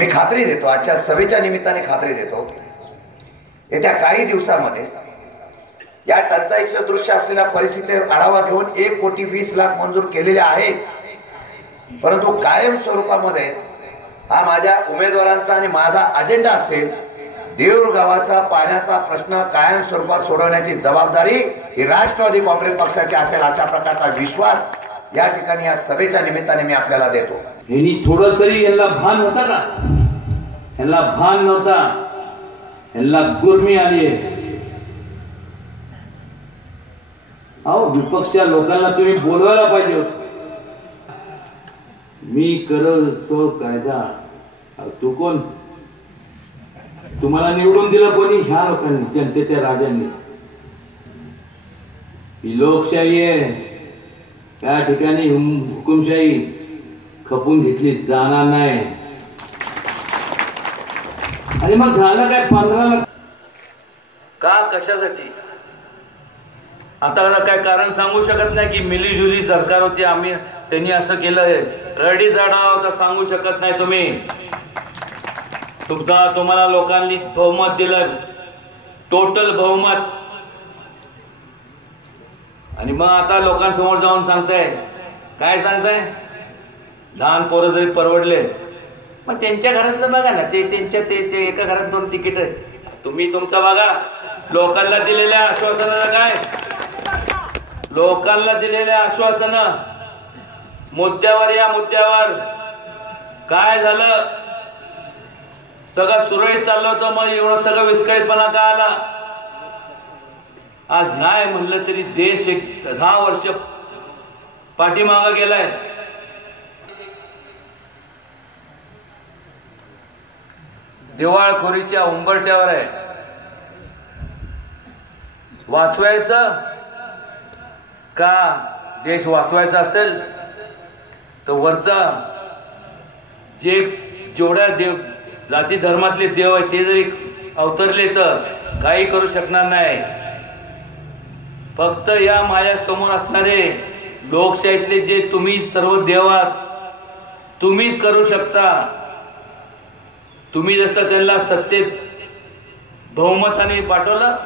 मी खात्री देतो, आजच्या सभेच्या निमित्ताने खात्री देतो, येत्या काही दिवसामध्ये या टंचाईचं दृश्य असलेल्या परिस्थितीवर आढावा घेऊन 1,20,00,000 मंजूर केलेले आहेत. परंतु कायम स्वरूपामध्ये हा माझ्या उमेदवारांचा आणि माझा अजेंडा असेल. देऊर गावाचा पाण्याचा प्रश्न कायम स्वरूपात सोडवण्याची जबाबदारी ही राष्ट्रवादी काँग्रेस पक्षाची असेल, अशा प्रकारचा विश्वास या ठिकाणी या सभेच्या निमित्ताने मी आपल्याला देतो. यांनी थोडं तरी यांना भान होता का? यांना भान नव्हता, यांना गुर्मी आली आहे. अहो, विपक्षच्या लोकांना तुम्ही बोलवायला पाहिजे होत. मी करल सो कायदा. तू कोण? तुम्हाला निवडून दिलं कोणी? ह्या लोकांनी, जनतेच्या राजांनी. ही लोकशाही आहे, त्या ठिकाणी हुकुमशाही खपून घेतली जाणार नाही. आणि मग झालं काय? 15 लाख का? कशासाठी? आता काय कारण सांगू शकत नाही की मिलीजुली सरकार होती, आम्ही त्यांनी असं केलंय, रडी जाडा होता, सांगू शकत नाही तुम्ही. तुम्हाला लोकांनी बहुमत दिलं, टोटल बहुमत, आणि मग आता लोकांसमोर जाऊन सांगताय काय? सांगताय लहान पोरं जरी परवडले, मग त्यांच्या घरातलं बघा ना, ते त्यांच्या ते एका घरात 2 तिकीट आहे. तुम्ही तुमचं बघा. लोकांना दिलेल्या आश्वासनाला काय? लोकांना दिलेल्या आश्वासन मुद्द्यावर, या मुद्द्यावर काय झालं? सगळं सुरळीत चाललं होतं, मग एवढं सगळं विस्कळीतपणा का आला? आज नाही म्हणलं तरी देश 10 वर्ष पाठीमागे गेलाय. दिवाळखोरीच्या उंबरठ्यावर आहे. वाचवायचं का? देश वाचवायचा असेल तर वरचा जेवढ्या देव जाती धर्मातले देव आहेत ते जरी अवतरले तर काही करू शकणार नाही. फक्त या माझ्यासमोर असणारे लोकशाहीतले जे तुम्ही सर्व देव आहात, तुम्हीच करू शकता. तुम्ही जसं त्यांना सत्तेत बहुमताने पाठवलं,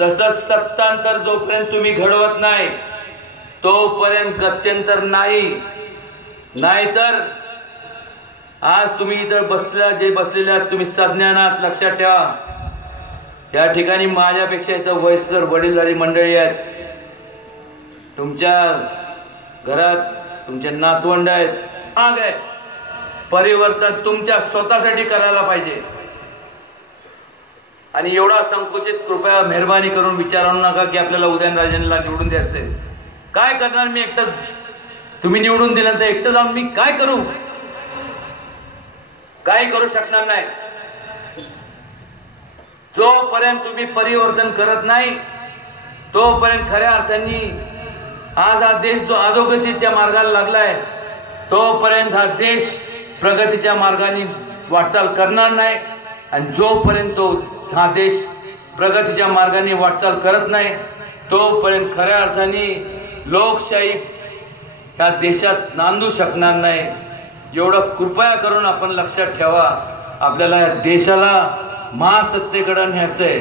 तसंच सत्तांतर जोपर्यंत तुम्ही घडवत नाही तोपर्यंत गत्यंतर नाही. नाहीतर आज तुम्ही इतर बसलेल्या तुम्ही सज्ञानात लक्षात ठेवा, या ठिकाणी माझ्यापेक्षा इथं वयस्कर वडीलधारी मंडळी आहेत. तुमच्या घरात तुमचे नातवंड आहेत. माग आहे परिवर्तन तुमच्या स्वतःसाठी करायला पाहिजे. आणि एवढा संकुचित कृपया मेहरबानी करून विचारू नका की आपल्याला उदयनराजेंना निवडून द्यायचंय. काय करणार मी एकटं? तुम्ही निवडून दिल्यानंतर एकटं जाऊन मी काय करू? काही करू शकणार नाही. जोपर्यंत तुम्ही परिवर्तन करत नाही तोपर्यंत खऱ्या अर्थाने आज हा देश जो अधोगतीच्या मार्गाला लागलाय, तोपर्यंत हा देश प्रगतीच्या मार्गाने वाटचाल करणार नाही. आणि जोपर्यंत हा देश प्रगतीच्या मार्गाने वाटचाल करत नाही तोपर्यंत खऱ्या अर्थाने लोकशाही या देशात नांदू शकणार नाही. एवढं कृपया करून आपण लक्षात ठेवा. आपल्याला या देशाला महासत्तेकडे न्यायचंय.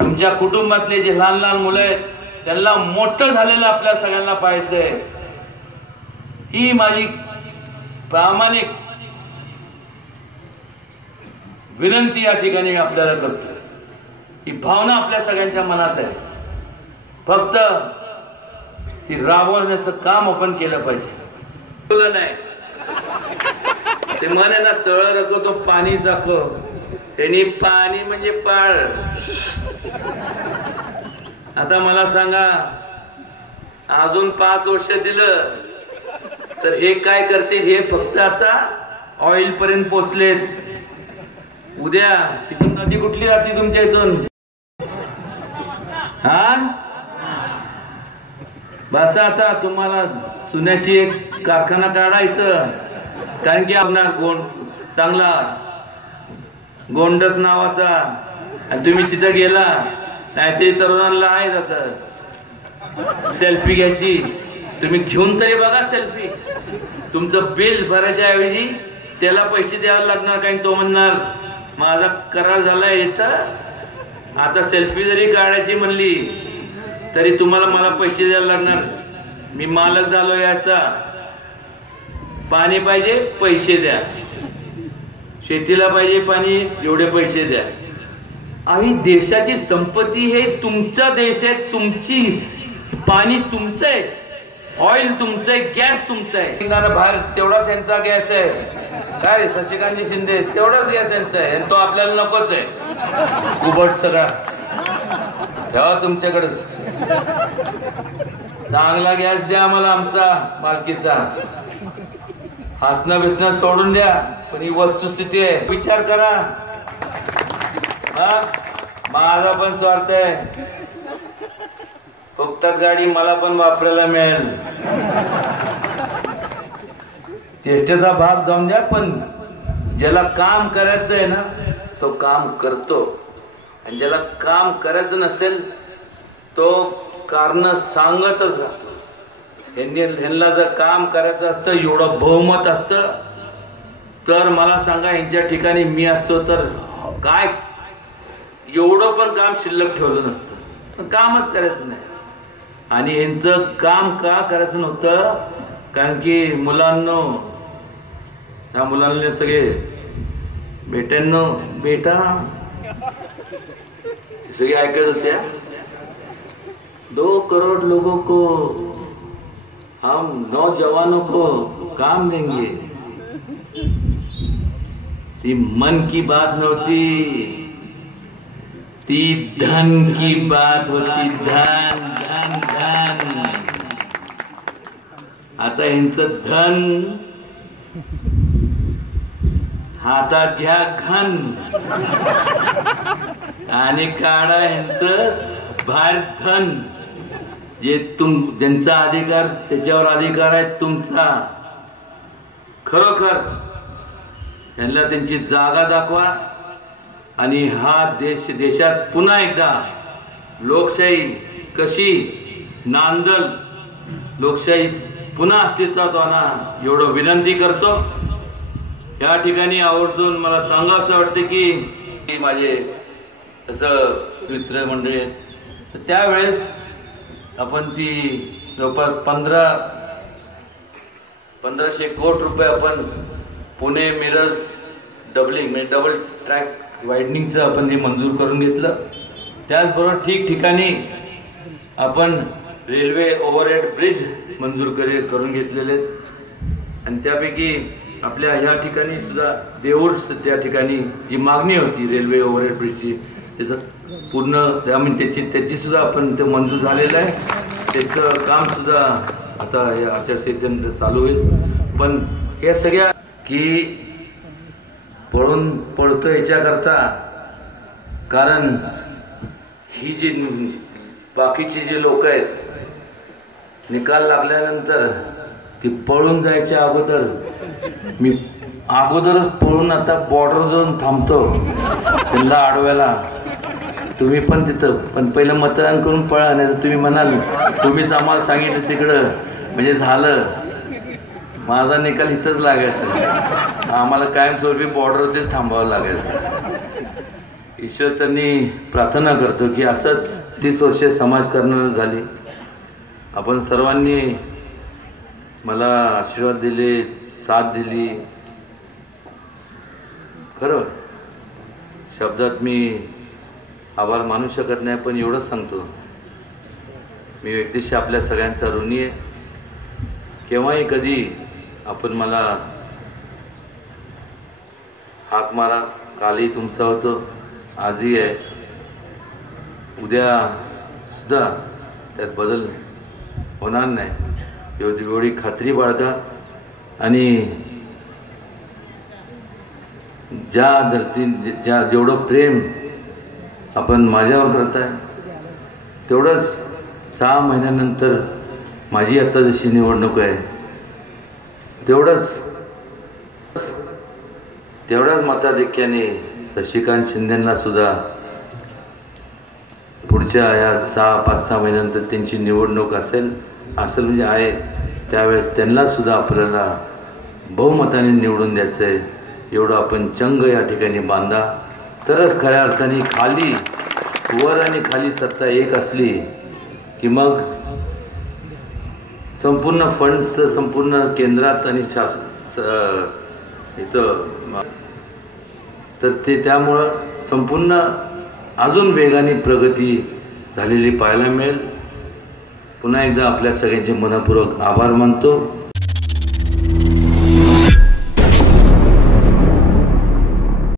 तुमच्या कुटुंबातले जे लहान लहान मुलं आहेत त्यांना मोठं झालेलं आपल्या सगळ्यांना पाहायचंय. ही माझी प्रामाणिक विनंती या ठिकाणी आपल्याला करतो. ही भावना आपल्या सगळ्यांच्या मनात आहे. फक्त ती राबवण्याचं काम आपण केलं पाहिजे. बोला नाही ते म्हणे ना, तळ रको तो पाणी चाको. त्यांनी पाणी म्हणजे पाळ. आता मला सांगा, अजून 5 वर्ष दिलं तर हे काय करतील? हे फक्त आता ऑइल पर्यंत पोचलेत. उद्या इथून नदी कुठली जाते तुमच्या इथून? हा बसा, आता तुम्हाला चुन्याची एक कारखाना काढा इथं. कारण की आपला चांगला गोंडस नावाचा, आणि तुम्ही तिथं गेला नाही ते तरुणांना आहे तसं सेल्फी घ्यायची. तुम्ही घेऊन तरी बघा सेल्फी. तुमचं बिल भरायच्या ऐवजी त्याला पैसे द्यायला लागणार, काही तो म्हणणार माझा करार झालाय इथं, आता सेल्फी जरी काढायची म्हणली तरी तुम्हाला मला पैसे द्यायला लागणार, मी मालक झालो याचा, पाणी पाहिजे पैसे द्या, शेतीला पाहिजे पाणी एवढे पैसे द्या. आणि देशाची संपत्ती हे तुमचा देश आहे, तुमची पाणी तुमचं आहे, ऑइल तुमचं आहे, गॅस तुमचा आहे. बाहेर तेवढाच यांचा गॅस आहे, काय शशिकांत शिंदे तेवढाच गॅस यांचा आहे, तो आपल्याला नकोच आहे. उबट सगळा ठेवा तुमच्याकडेच, चांगला गॅस द्या मला आमचा मालकीचा. हसणं बिसणं सोडून द्या, पण ही वस्तुस्थिती आहे, विचार करा. माझा पण स्वार्थ आहे, फुकटात गाडी मला पण वापरायला मिळेल, चेष्टेचा भाग जाऊन द्या, पण ज्याला काम करायचं आहे ना तो काम करतो, आणि ज्याला काम करायचं नसेल तो कारण सांगतच राहतो. ह्यांना जर काम करायचं असतं, एवढं बहुमत असतं, तर मला सांगा यांच्या ठिकाणी मी असतो तर काय एवढं पण काम शिल्लक ठेवलं नसतं. पण कामच करायचं नाही. आणि यांचं काम का करायचं नव्हतं, कारण की मुलांनो, त्या मुलांना सगळे बेट्यांनो बेटा सगळे ऐकत होत्या, 2 करोड़ लोगों को हम नौजवानों को काम देंगे. ती मन की बात नव्हती, ती धन की बात होती. धन धन धन. आता यांचं धन हातात घ्या घन, आणि काढा यांचं बाहेर धन. जे ज्यांचा अधिकार त्याच्यावर अधिकार आहे तुमचा. खरोखर त्यांना त्यांची जागा दाखवा, आणि हा देशात पुन्हा एकदा लोकशाही कशी नांदल, लोकशाही पुन्हा अस्तित्वात आणा एवढं विनंती करतो. या ठिकाणी आवर्जून मला सांगावं वाटतं की माझे असं मित्रमंडळी आहेत, तर त्यावेळेस आपण ती जवळपास 1500 कोटी रुपये आपण पुणे मिरज डबलिंग म्हणजे डबल ट्रॅक वायडनिंगचं आपण हे मंजूर करून घेतलं. त्याचबरोबर ठिकठिकाणी आपण रेल्वे ओव्हरहेड ब्रिज मंजूर करून घेतलेले आहेत. आणि त्यापैकी आपल्या ह्या ठिकाणी सुद्धा देऊळ त्या ठिकाणी जी मागणी होती रेल्वे ओव्हरहेड ब्रिजची, त्याचं पूर्ण त्याची सुद्धा आपण ते मंजूर झालेलं आहे. त्याचं काम सुद्धा आता हे आचारसंहितेनंतर चालू होईल. पण या सगळ्या की पळतो याच्याकरता, कारण ही जी बाकीची जे लोक आहेत निकाल लागल्यानंतर ती पळून जायच्या अगोदर मी अगोदरच पळून आता बॉर्डर जाऊन थांबतो त्यांना अडवायला. तुम्ही पण तिथं पण पहिलं मतदान करून पळा, नाही तर तुम्ही म्हणाल तुम्हीच आम्हाला सांगितलं तिकडं म्हणजे झालं, माझा निकाल इथंच लागायचा, आम्हाला कायमस्वरूपी बॉर्डरवरतीच थांबावं लागायचं. ईश्वरचरणी प्रार्थना करतो की असंच 30 वर्षे समाजकारण झाली. आपण सर्वांनी मला आशीर्वाद दिले, साथ दिली. खरं शब्दात मी आभार मानू शकत नाही, पण एवढंच सांगतो मी व्यक्तिशः आपल्या सगळ्यांचा ऋणी आहे. केव्हाही कधी आपण मला हाक मारा, कालही तुमचा होतो, आजही आहे, उद्या सुद्धा त्यात बदल होणार नाही एवढी खात्री बाळगा. आणि ज्या धरती जेवढं प्रेम आपण माझ्यावर करताय तेवढंच 6 महिन्यानंतर माझी आता जशी निवडणूक आहे तेवढ्याच मताधिक्याने शशिकांत शिंदेंना सुद्धा पुढच्या या 5-6 महिन्यानंतर त्यांची निवडणूक असेल म्हणजे आहे, त्यावेळेस त्यांना सुद्धा आपल्याला बहुमताने निवडून द्यायचं आहे, एवढं आपण चंग या ठिकाणी बांधा, तरच खऱ्या अर्थाने खाली वर आणि खाली सत्ता एक असली की मग संपूर्ण फंड्स संपूर्ण केंद्रात आणि इथं तर ते त्यामुळं संपूर्ण अजून वेगाने प्रगती झालेली पाहायला मिळेल. पुन्हा एकदा आपल्या सगळ्यांचे मनपूर्वक आभार मानतो.